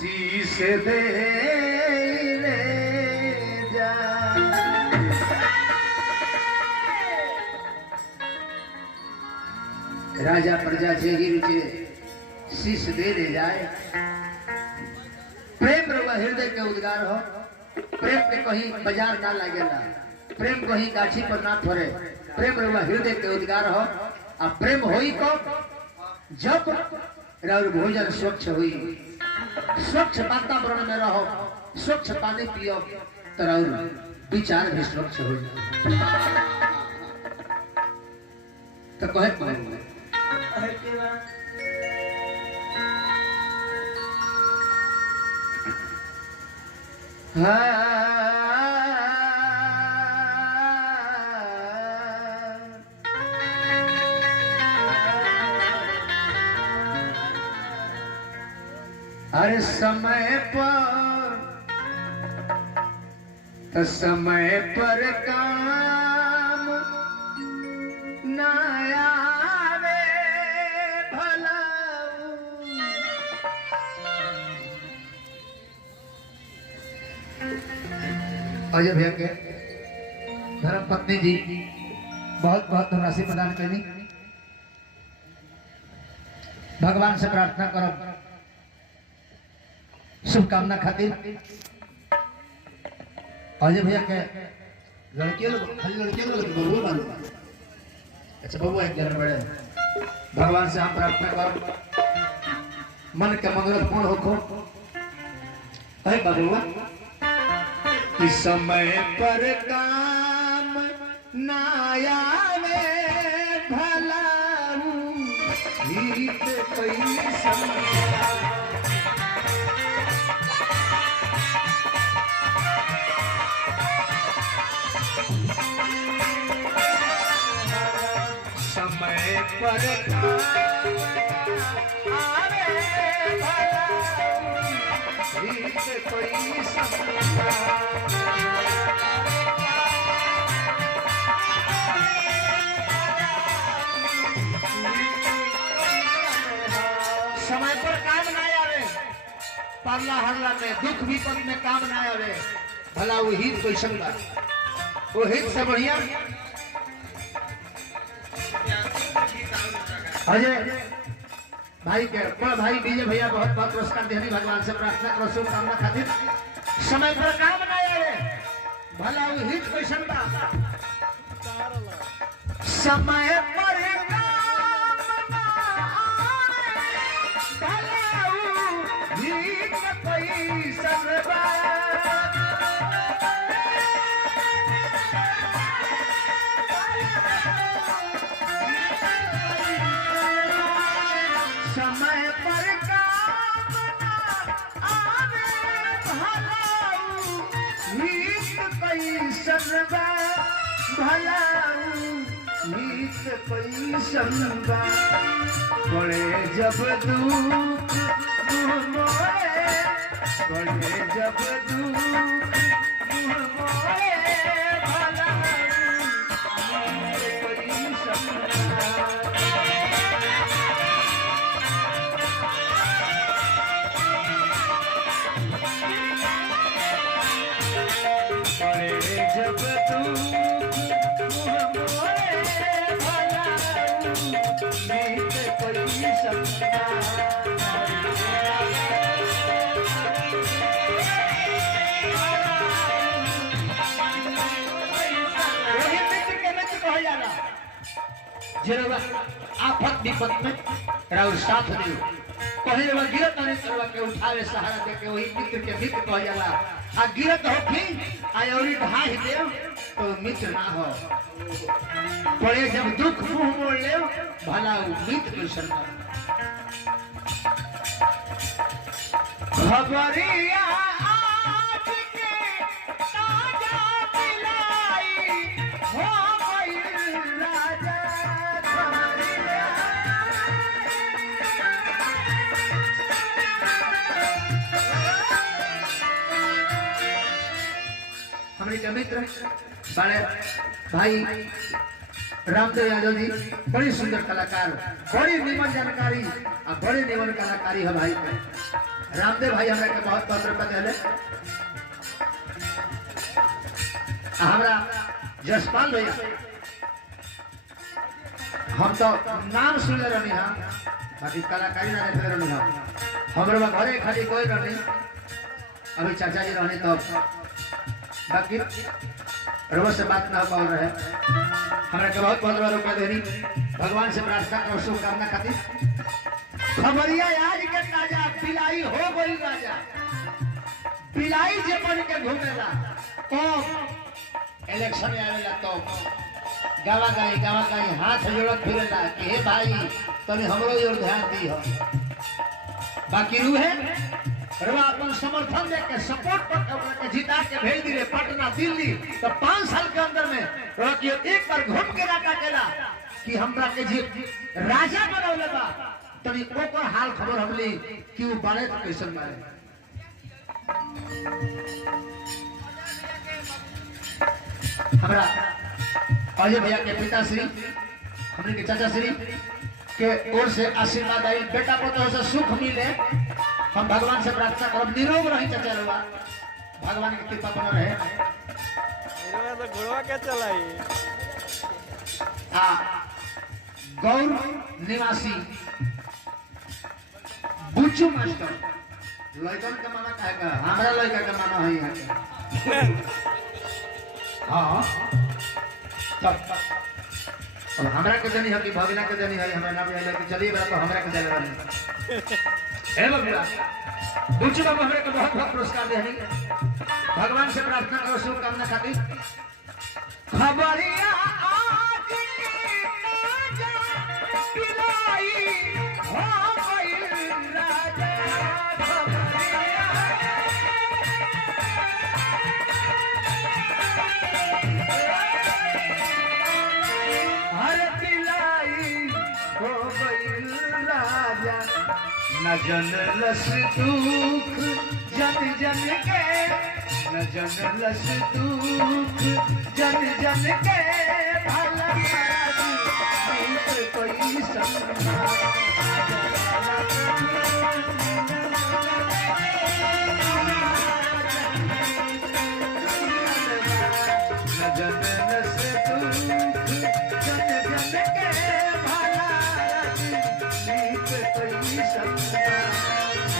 शीश दे ले जा। राजा प्रजा से ही रुचे शीश दे ले जाए। प्रेम रवा हृदय के उद्गार हो, प्रेम के कहीं बाजार ना लागेला, प्रेम कहीं गाछी पर ना थोरे, प्रेम रवा हृदय के उद्गार हो। आ प्रेम होई को जब राउर भोजन स्वच्छ हुई, स्वच्छ वातावरण में रहो, स्वच्छ पानी पियो तो राउर विचार भी स्वच्छ हो जाए। तो कहे हर समय पर काम न आवे भला। अजय भैया के धर्म पत्नी जी बहुत बहुत धनराशि प्रदान करी। भगवान से प्रार्थना करो शुभकामना खातिर। अजय भैया के लड़कियों लोग खाली लड़कियों लोग बबुआ बालू। अच्छा बबुआ एक जन बड़े भगवान से हम प्रार्थना करो मन के मंगल पूर्ण होखो। अरे बबुआ इस समय पर काम ना आवे भला गीत कोई समय पर आवे भला गीत कोई समय पर काम ना आवे, पाला हरला में दुख विपद में काम ना आवे भला वो हित कोई संगा, वो हित से बढ़िया। अजय भाई के बड़ा भाई विजय भैया बहुत बहुत पुरस्कार देने भगवान से प्रार्थना करो शुभकामना खातिर। समय पर काम ना आवे भला वो हित कोई संगा, समय पर कोई सरवा समय पर काम ना आवे भलाऊ नीत कोई सरवा भलाऊ नीत कोई सरवा। बड़े जब दुख मोरे बड़े जब दुख मोरे भला कोई समझा। बड़े जब दुख मोरे भला नीत कोई समझा। आफत विपत में राउर साथ दियो कहे वा गिरत नहीं करवा के उठावे सहारा दे के वही मित्र के मित्र कह जाला। आ गिरत होखी आयोरी ढाई देव तो मित्र ना हो। पड़े जब दुख मुंह मोड़ ले भला मित्र के शरण। खबरिया आज के ताजा दिलाई हो गई राजा। हमारे मित्र बड़े भाई रामदेव यादव जी बड़ी सुंदर कलाकार, बड़ी निमन जानकारी और बड़ी निमन कलाकारी है भाई। रामदेव भाई हमरा के बहुत बहुत रुपया दिले हमरा जसपाल भैया हम तो नाम सुन रही हाँ बाकी कलाकारी ना देख रही हाँ हमारे घरे खाली कोई रही अभी चाचा जी रहने तो बाकी रोज से बात ना हो पा रहे हमरा के बहुत बहुत रुपया देनी भगवान से प्रार्थना करो शुभकामना खातिर खबरिया आज के ताजा बिलाई हो गई राजा बिलाई जे बन के घूमेला तो इलेक्शन आवेला तो गावा गाई हाथ जोड़त फिरेला कि हे भाई तने हमरो ओर ध्यान दी हो बाकी रू है रवा अपन समर्थन दे के सपोर्ट पर के जिता के भेज दिले पटना दिल्ली तो 5 साल के अंदर में रवा कि एक बार घूम के राजा केला कि हमरा के जी राजा बनौले बा तनी ओकर हाल खबर हमली कि वो बड़े तो कैसन मारे हमरा अजय भैया के पिताश्री हमने के चाचा श्री के ओर से आशीर्वाद आई बेटा पुत्र से सुख मिले हम भगवान से प्रार्थना करब निरोग रही चाचा रवा भगवान की कृपा बना रहे तो घोड़वा के चलाई गौर निवासी बुच्चू मास्टर लड़कन का माना कहेगा हमारा लड़का का माना है यहाँ हाँ तब और हमरा के देनी है कि भगना के देनी है हमरा नाम ले के चलिए बड़ा तो हमरा के देले रहनी हे बबुआ बुच्चू बाबू हमरा के बहुत बहुत पुरस्कार देनी भगवान से प्रार्थना करो शुभकामना खातिर खबरिया आज की बिलाई हो गई राजा न जनलस दुख जन जन के न जनलस दुख जन जन के भला कोई संग न जनलस दुख जन जन के भला कोई संग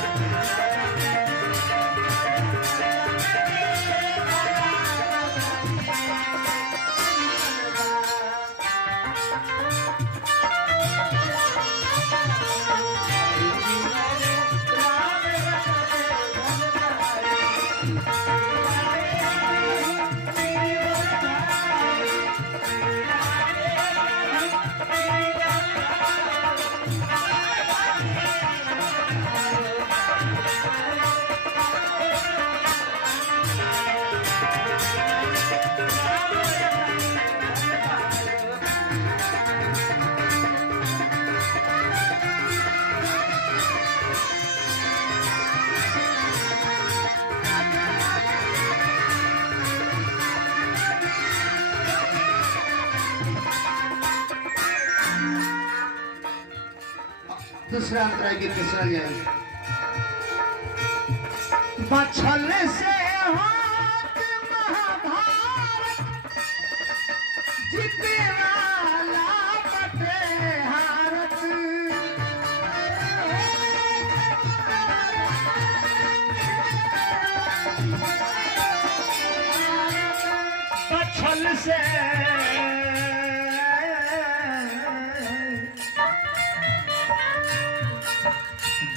दूसरा अंतराय गीत के सुना जाए बछल से हाथ महाभारत जीतने वाला बटे हारत बछल से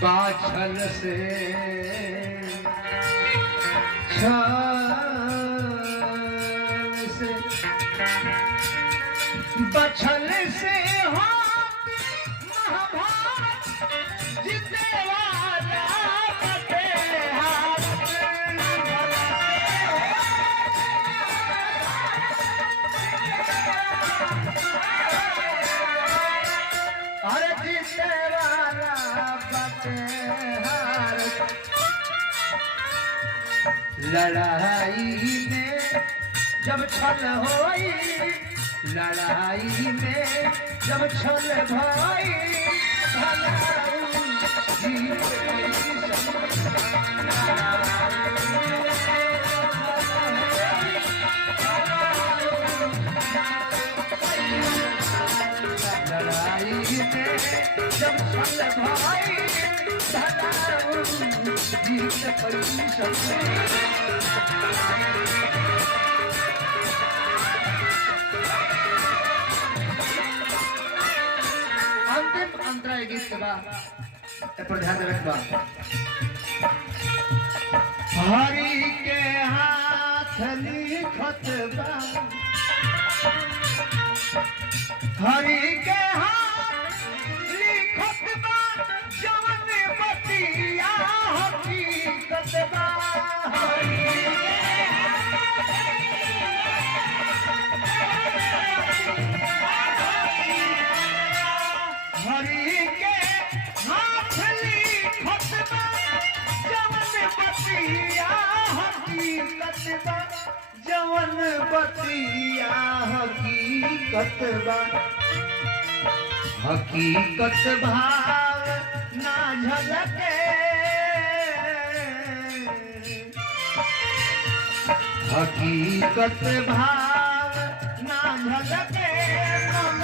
बाछल से बछल से हो महाभारत जीतने वाला बटे हाथ अरे जीतने वाला बटे हाथ लड़ाई में जब छल होई लड़ाई में जब छल भाई भलाई जीत गई जीत पैसी शब्द अंतिम अंतराय गीत के बाद पर ध्यान रखबा हरि के हाथ लिखत बा हरि के हाथ लिखत बा जवन बतिया हकीकत बा हरि के हाथ लिखत बा जवन बतिया हकीकत बा जवन बतिया हकीकत बा हकीकत भाव ना झलके हकीकत भाव ना झलके मन